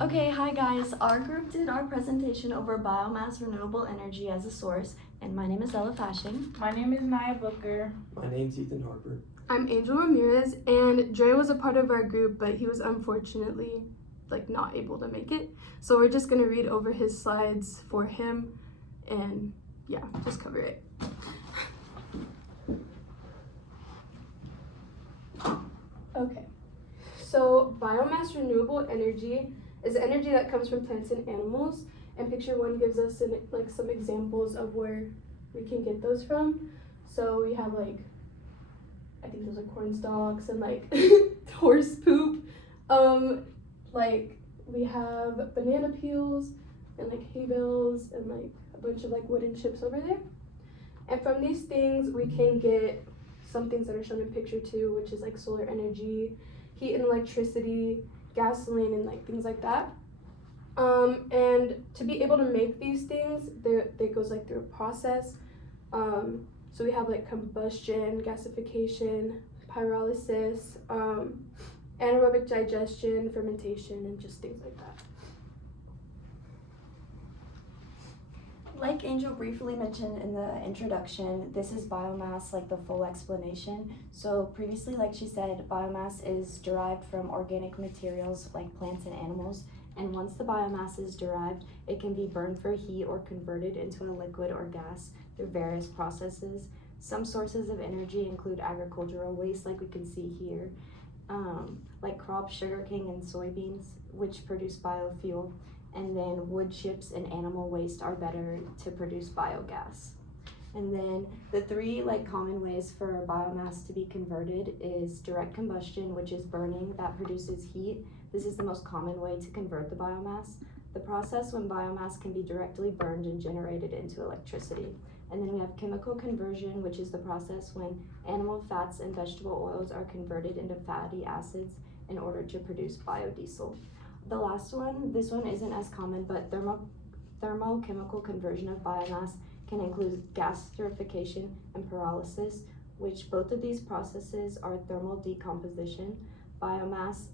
Okay, hi guys. Our group did our presentation over biomass renewable energy as a source, and my name is Ella Fashing. My name is Naya Booker. My name's Ethan Harper. I'm Angel Ramirez, and Dre was a part of our group, but he was unfortunately not able to make it. So we're just gonna read over his slides for him, and yeah, just cover it. Okay, so biomass renewable energy is energy that comes from plants and animals, and picture one gives us some examples of where we can get those from. So we have I think those are corn stalks and horse poop. We have banana peels and hay bales and a bunch of wooden chips over there. And from these things we can get some things that are shown in picture 2, which is solar energy, heat and electricity, gasoline, and things like that. And to be able to make these things, they goes through a process. So we have combustion, gasification, pyrolysis, anaerobic digestion, fermentation, and just things like that. Like Angel briefly mentioned in the introduction, this is biomass, the full explanation. So previously, like she said, biomass is derived from organic materials like plants and animals. And once the biomass is derived, it can be burned for heat or converted into a liquid or gas through various processes. Some sources of energy include agricultural waste, like we can see here, like crops, sugarcane, and soybeans, which produce biofuel. And then wood chips and animal waste are better to produce biogas. And then the 3 common ways for biomass to be converted is direct combustion, which is burning that produces heat. This is the most common way to convert the biomass. The process when biomass can be directly burned and generated into electricity. And then we have chemical conversion, which is the process when animal fats and vegetable oils are converted into fatty acids in order to produce biodiesel. The last one, this one isn't as common, but thermochemical conversion of biomass can include gasification and pyrolysis, which both of these processes are thermal decomposition. Biomass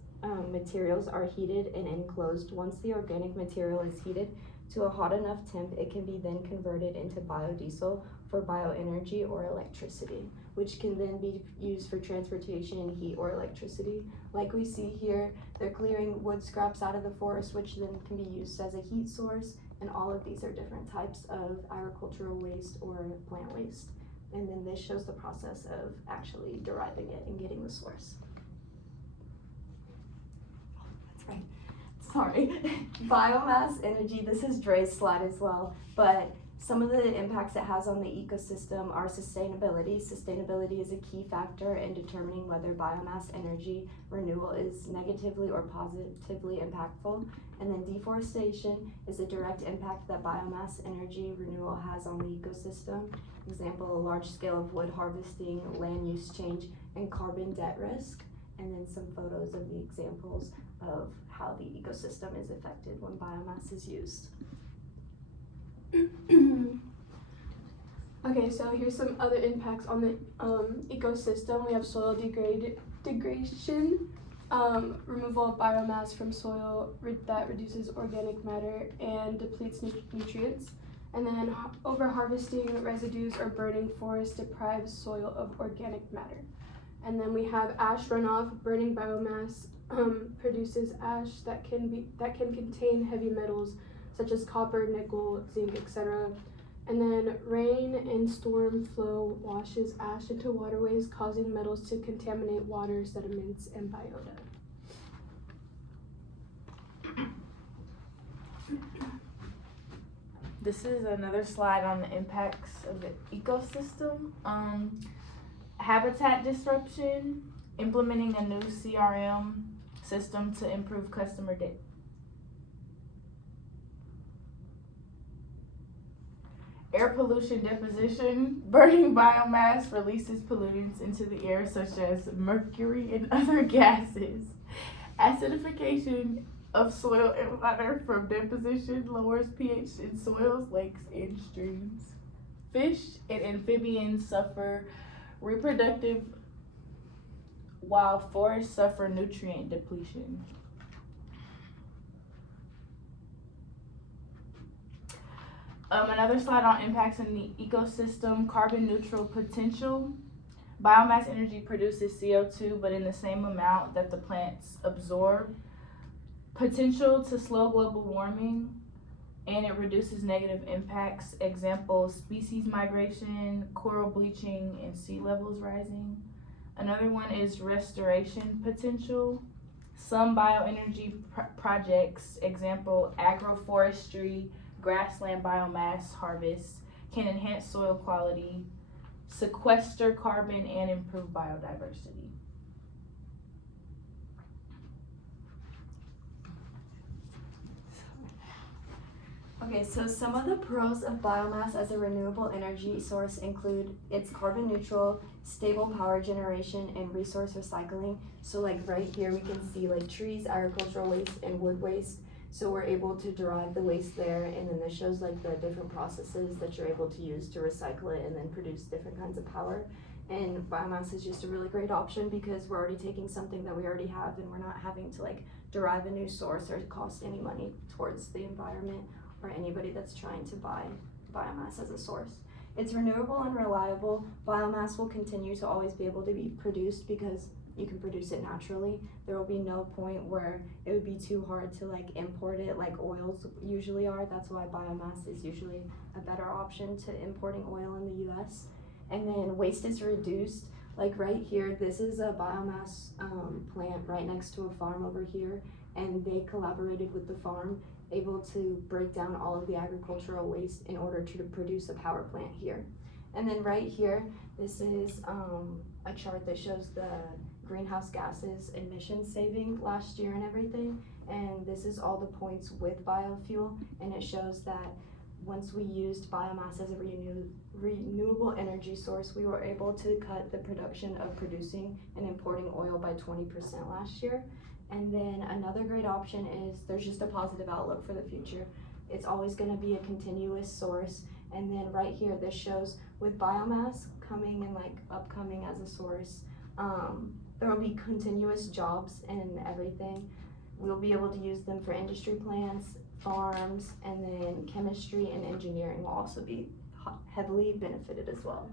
materials are heated and enclosed. Once the organic material is heated to a hot enough temp, it can be then converted into biodiesel for bioenergy or electricity, which can then be used for transportation, heat, or electricity. Like we see here, they're clearing wood scraps out of the forest, which then can be used as a heat source, and all of these are different types of agricultural waste or plant waste. And then this shows the process of actually deriving it and getting the source. That's right. Sorry. Biomass energy, this is Dre's slide as well, but some of the impacts it has on the ecosystem are sustainability. Sustainability is a key factor in determining whether biomass energy renewal is negatively or positively impactful. And then deforestation is a direct impact that biomass energy renewal has on the ecosystem. Example, a large scale of wood harvesting, land use change, and carbon debt risk. And then some photos of the examples of how the ecosystem is affected when biomass is used. Okay, so here's some other impacts on the ecosystem. We have soil degradation, removal of biomass from soil that reduces organic matter and depletes nutrients. And then over-harvesting residues or burning forests deprives soil of organic matter. And then we have ash runoff. Burning biomass produces ash that can contain heavy metals such as copper, nickel, zinc, etc. And then rain and storm flow washes ash into waterways, causing metals to contaminate water, sediments, and biota. This is another slide on the impacts of the ecosystem. Habitat disruption, implementing a new CRM system to improve customer data. Air pollution deposition, burning biomass releases pollutants into the air such as mercury and other gases. Acidification of soil and water from deposition lowers pH in soils, lakes, and streams. Fish and amphibians suffer reproductive while forests suffer nutrient depletion. Another slide on impacts in the ecosystem, carbon neutral potential. Biomass energy produces CO2, but in the same amount that the plants absorb. Potential to slow global warming, and it reduces negative impacts. Examples, species migration, coral bleaching, and sea levels rising. Another one is restoration potential. Some bioenergy projects, example, agroforestry, grassland biomass harvest, can enhance soil quality, sequester carbon, and improve biodiversity. Okay, so some of the pros of biomass as a renewable energy source include it's carbon neutral, stable power generation, and resource recycling. So like right here we can see like trees, agricultural waste, and wood waste. So we're able to derive the waste there, and then this shows like the different processes that you're able to use to recycle it and then produce different kinds of power. And biomass is just a really great option because we're already taking something that we already have and we're not having to like derive a new source or cost any money towards the environment or anybody that's trying to buy biomass as a source. It's renewable and reliable. Biomass will continue to always be able to be produced because you can produce it naturally. There will be no point where it would be too hard to like import it like oils usually are. That's why biomass is usually a better option to importing oil in the US. And then waste is reduced. Like right here, this is a biomass plant right next to a farm over here, and they collaborated with the farm, able to break down all of the agricultural waste in order to produce a power plant here. And then right here, this is a chart that shows the greenhouse gases emission saving last year and everything. And this is all the points with biofuel, and it shows that once we used biomass as a renewable energy source, we were able to cut the production of producing and importing oil by 20% last year. And then another great option is there's just a positive outlook for the future. It's always going to be a continuous source. And then right here, this shows with biomass coming and like upcoming as a source, there will be continuous jobs and everything. We'll be able to use them for industry plants, farms, and then chemistry and engineering will also be heavily benefited as well.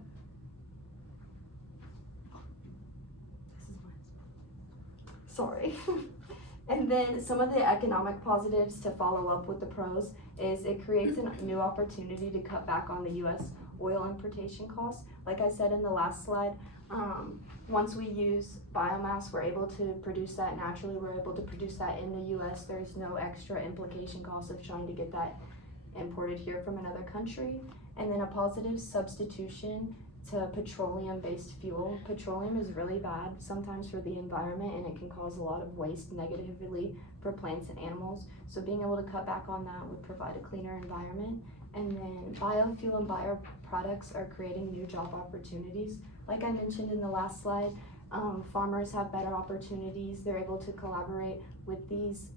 Sorry. And then some of the economic positives to follow up with the pros is it creates a new opportunity to cut back on the US oil importation costs. Like I said in the last slide, once we use biomass, we're able to produce that naturally. We're able to produce that in the US. There's no extra implication cost of trying to get that imported here from another country. And then a positive substitution to petroleum-based fuel. Petroleum is really bad sometimes for the environment, and it can cause a lot of waste negatively for plants and animals. So being able to cut back on that would provide a cleaner environment. And then biofuel and bioproducts are creating new job opportunities. Like I mentioned in the last slide, farmers have better opportunities. They're able to collaborate with these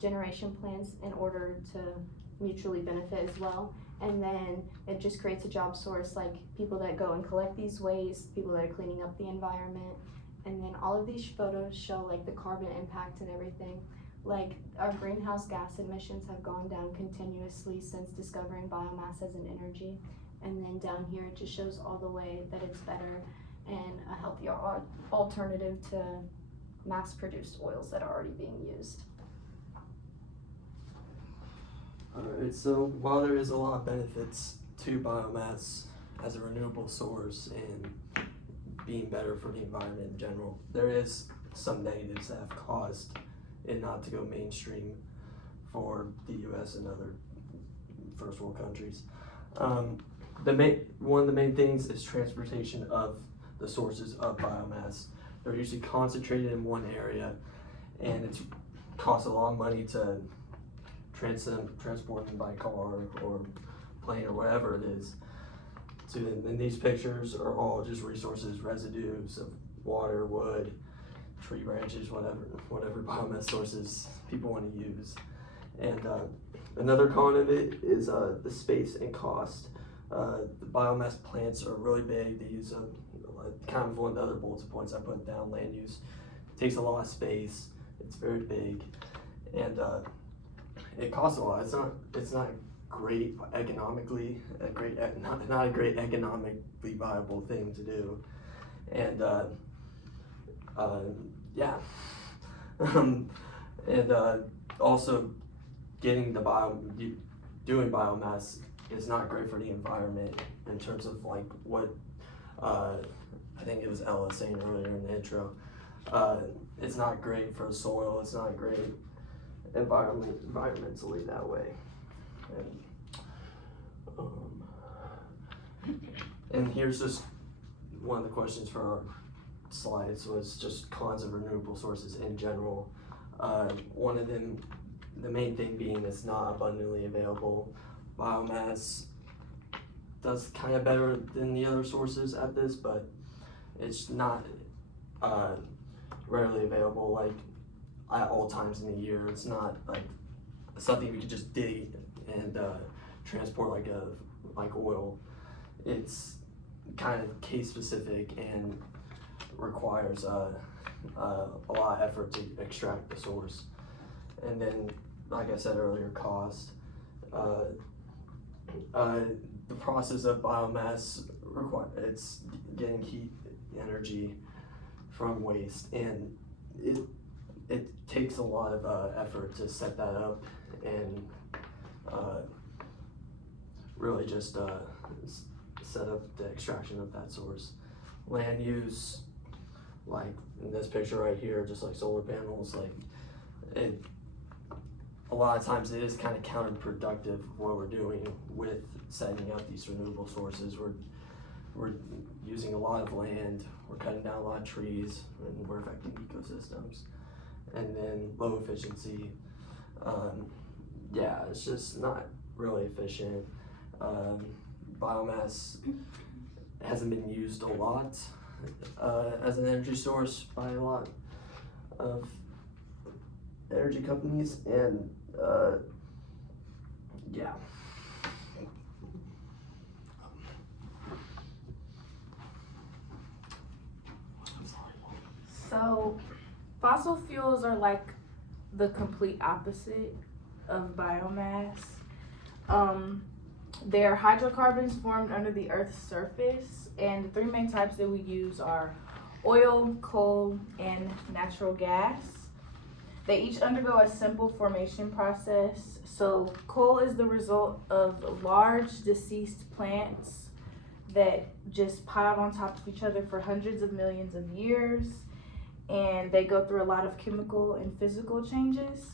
generation plants in order to mutually benefit as well. And then it just creates a job source, like people that go and collect these waste, people that are cleaning up the environment. And then all of these photos show like the carbon impact and everything. Like our greenhouse gas emissions have gone down continuously since discovering biomass as an energy. And then down here it just shows all the way that it's better and a healthier alternative to mass-produced oils that are already being used. Alright, so while there is a lot of benefits to biomass as a renewable source and being better for the environment in general, there is some negatives that have caused it not to go mainstream for the US and other first world countries. One of the main things is transportation of the sources of biomass. They're usually concentrated in one area, and it costs a lot of money to transport them by car or plane or whatever it is. So then these pictures are all just resources, residues of water, wood, tree branches, whatever biomass sources people want to use. And another con of it is the space and cost. The biomass plants are really big. They use kind of one of the other bullet points I put down, land use. It takes a lot of space. It's very big, and it costs a lot. It's not great economically, not a great economically viable thing to do, and yeah, and also getting doing biomass is not great for the environment in terms of like what I think it was Ella saying earlier in the intro. It's not great for the soil. It's not great environmentally that way. And here's just one of the questions for our slides was just cons of renewable sources in general. One of them, the main thing being it's not abundantly available. Biomass does kind of better than the other sources at this, but it's not rarely available like at all times in the year. It's not like something we could just dig and transport like oil. It's kind of case specific and requires a lot of effort to extract the source. And then, like I said earlier, cost. The process of biomass it's getting heat energy from waste, and it takes a lot of effort to set that up and really just set up the extraction of that source. Land use, like in this picture right here, just like solar panels, like a lot of times it is kind of counterproductive what we're doing with setting up these renewable sources. We're using a lot of land, we're cutting down a lot of trees, and we're affecting ecosystems. And then low efficiency, yeah, it's just not really efficient. Biomass hasn't been used a lot as an energy source by a lot of energy companies, and yeah. So, fossil fuels are like the complete opposite of biomass. They're hydrocarbons formed under the Earth's surface, and the three main types that we use are oil, coal, and natural gas. They each undergo a simple formation process. So, coal is the result of large deceased plants that just piled on top of each other for hundreds of millions of years, and they go through a lot of chemical and physical changes.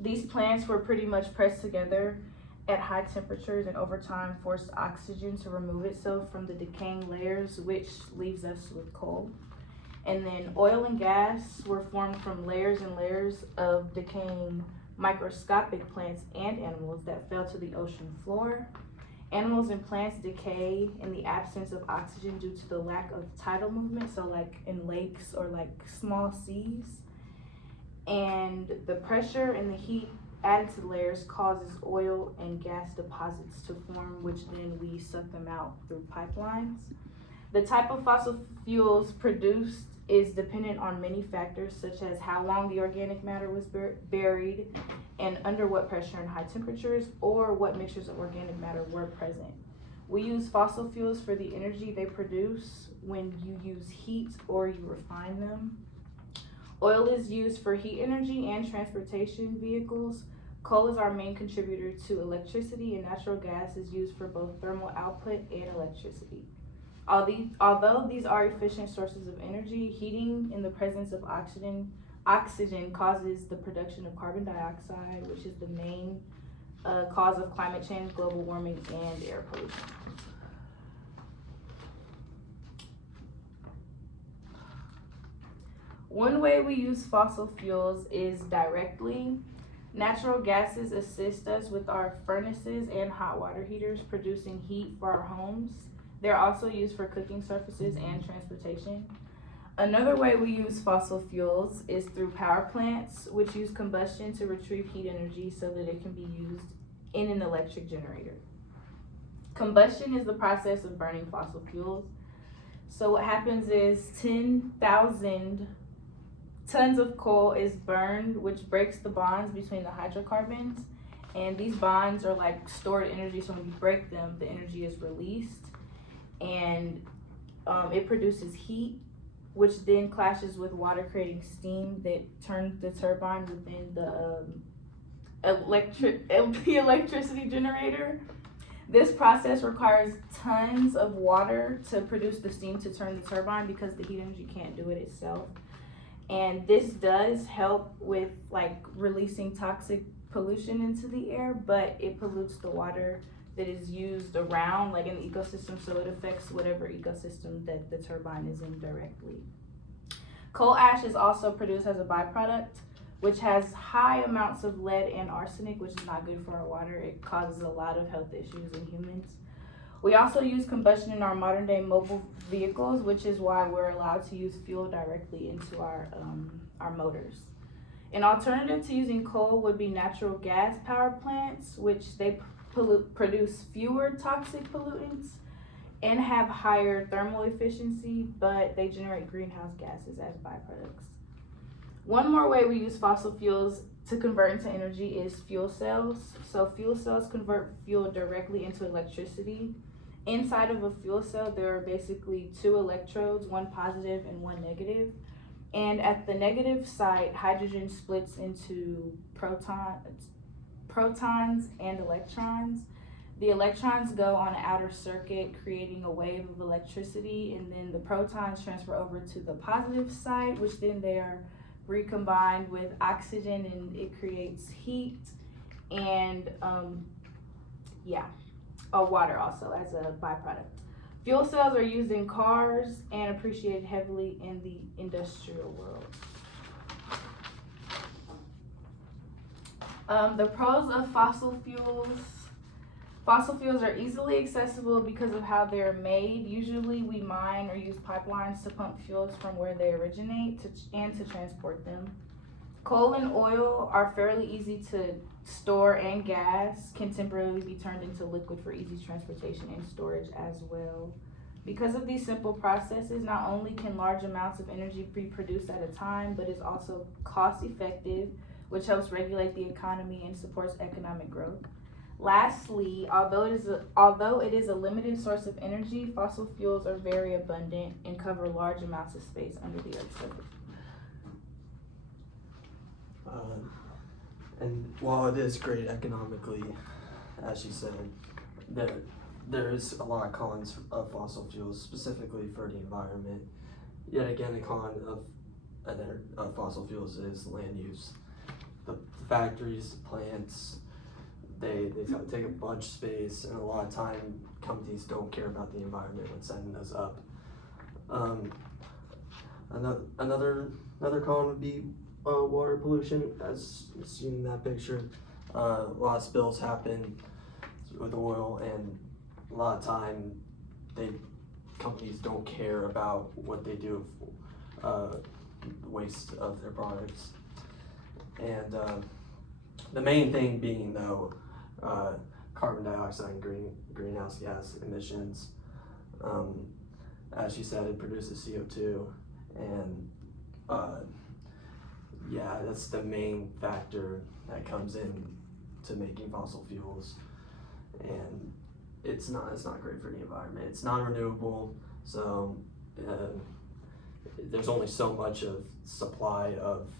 These plants were pretty much pressed together at high temperatures and over time forced oxygen to remove itself from the decaying layers, which leaves us with coal. And then oil and gas were formed from layers and layers of decaying microscopic plants and animals that fell to the ocean floor. Animals and plants decay in the absence of oxygen due to the lack of tidal movement, so like in lakes or like small seas. And the pressure and the heat added to the layers causes oil and gas deposits to form, which then we suck them out through pipelines. The type of fossil fuels produced is dependent on many factors, such as how long the organic matter was buried and under what pressure and high temperatures, or what mixtures of organic matter were present. We use fossil fuels for the energy they produce when you use heat or you refine them. Oil is used for heat energy and transportation vehicles. Coal is our main contributor to electricity, and natural gas is used for both thermal output and electricity. Although these are efficient sources of energy, heating in the presence of oxygen causes the production of carbon dioxide, which is the main cause of climate change, global warming, and air pollution. One way we use fossil fuels is directly. Natural gases assist us with our furnaces and hot water heaters, producing heat for our homes. They're also used for cooking surfaces and transportation. Another way we use fossil fuels is through power plants, which use combustion to retrieve heat energy so that it can be used in an electric generator. Combustion is the process of burning fossil fuels. So what happens is 10,000 tons of coal is burned, which breaks the bonds between the hydrocarbons, And these bonds are like stored energy, so when you break them, the energy is released, and it produces heat, which then clashes with water, creating steam that turns the turbine within the electricity generator. This process requires tons of water to produce the steam to turn the turbine because the heat energy can't do it itself. And this does help with like releasing toxic pollution into the air, but it pollutes the water that is used around, like in the ecosystem, so it affects whatever ecosystem that the turbine is in directly. Coal ash is also produced as a byproduct, which has high amounts of lead and arsenic, which is not good for our water. It causes a lot of health issues in humans. We also use combustion in our modern day mobile vehicles, which is why we're allowed to use fuel directly into our motors. An alternative to using coal would be natural gas power plants, which they produce fewer toxic pollutants and have higher thermal efficiency, but they generate greenhouse gases as byproducts. One more way we use fossil fuels to convert into energy is fuel cells. So fuel cells convert fuel directly into electricity. Inside of a fuel cell, there are basically two electrodes, one positive and one negative. And at the negative site, hydrogen splits into protons and electrons. The electrons go on an outer circuit, creating a wave of electricity, and then the protons transfer over to the positive side, which then they are recombined with oxygen, and it creates heat and water also as a byproduct. Fuel cells are used in cars and appreciated heavily in the industrial world. The pros of fossil fuels. Fossil fuels are easily accessible because of how they're made. Usually we mine or use pipelines to pump fuels from where they originate and to transport them. Coal and oil are fairly easy to store, and gas can temporarily be turned into liquid for easy transportation and storage as well. Because of these simple processes, not only can large amounts of energy be produced at a time, but it's also cost effective, which helps regulate the economy and supports economic growth. Lastly, although it is a limited source of energy, fossil fuels are very abundant and cover large amounts of space under the Earth's surface. And while it is great economically, as you said, there is a lot of cons of fossil fuels, specifically for the environment. Yet again, a con of fossil fuels is land use. The factories, the plants, they take a bunch of space, and a lot of time companies don't care about the environment when setting those up. Another con would be water pollution, as seen in that picture. A lot of spills happen with oil, and a lot of time companies don't care about what they do with waste of their products. And the main thing being, though, carbon dioxide and greenhouse gas emissions. As you said, it produces CO2, and that's the main factor that comes in to making fossil fuels, and it's not great for the environment. It's non-renewable, so there's only so much of supply of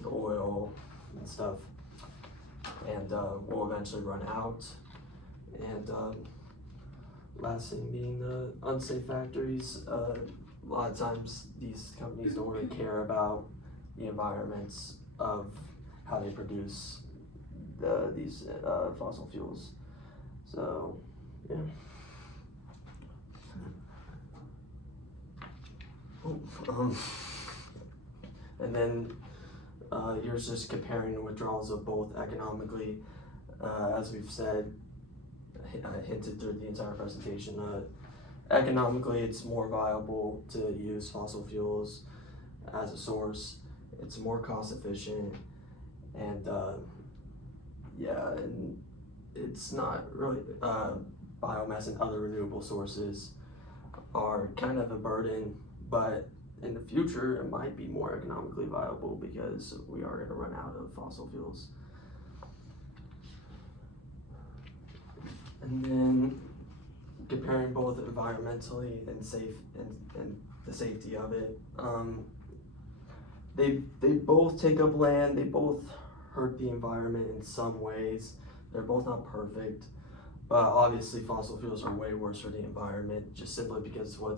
the oil and stuff, and we'll eventually run out. And last thing being the unsafe factories. A lot of times these companies don't really care about the environments of how they produce these fossil fuels. So, yeah. And then here's just comparing the withdrawals of both economically. As we've said, hinted through the entire presentation, economically it's more viable to use fossil fuels as a source. It's more cost efficient, and and it's not really, biomass and other renewable sources are kind of a burden, but in the future it might be more economically viable because we are going to run out of fossil fuels. And then comparing both environmentally and and the safety of it. They both take up land, they both hurt the environment in some ways. They're both not perfect. But obviously fossil fuels are way worse for the environment just simply because what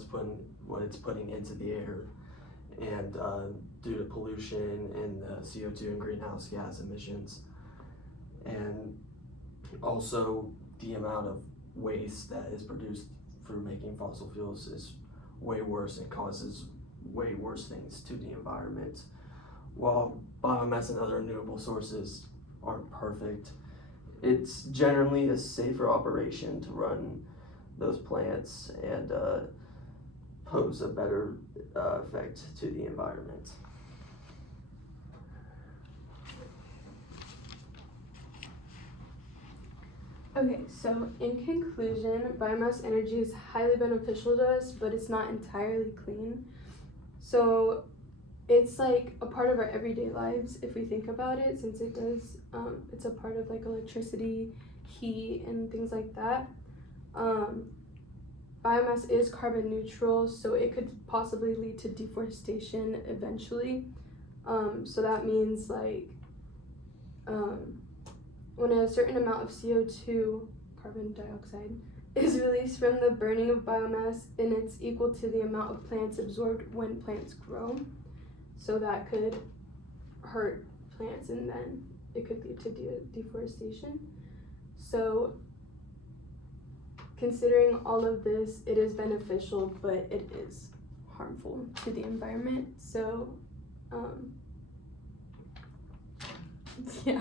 it's putting into the air and due to pollution and CO2 and greenhouse gas emissions. And also the amount of waste that is produced through making fossil fuels is way worse and causes way worse things to the environment. While biomass and other renewable sources aren't perfect, it's generally a safer operation to run those plants and pose a better effect to the environment. Okay, so in conclusion, biomass energy is highly beneficial to us, but it's not entirely clean. So it's like a part of our everyday lives if we think about it, since it does, it's a part of like electricity, heat, and things like that. Biomass is carbon neutral, so it could possibly lead to deforestation eventually. So that means like, when a certain amount of CO2, carbon dioxide, is released from the burning of biomass, and it's equal to the amount of plants absorbed when plants grow. So that could hurt plants, and then it could lead to deforestation. So considering all of this, it is beneficial, but it is harmful to the environment. So, yeah.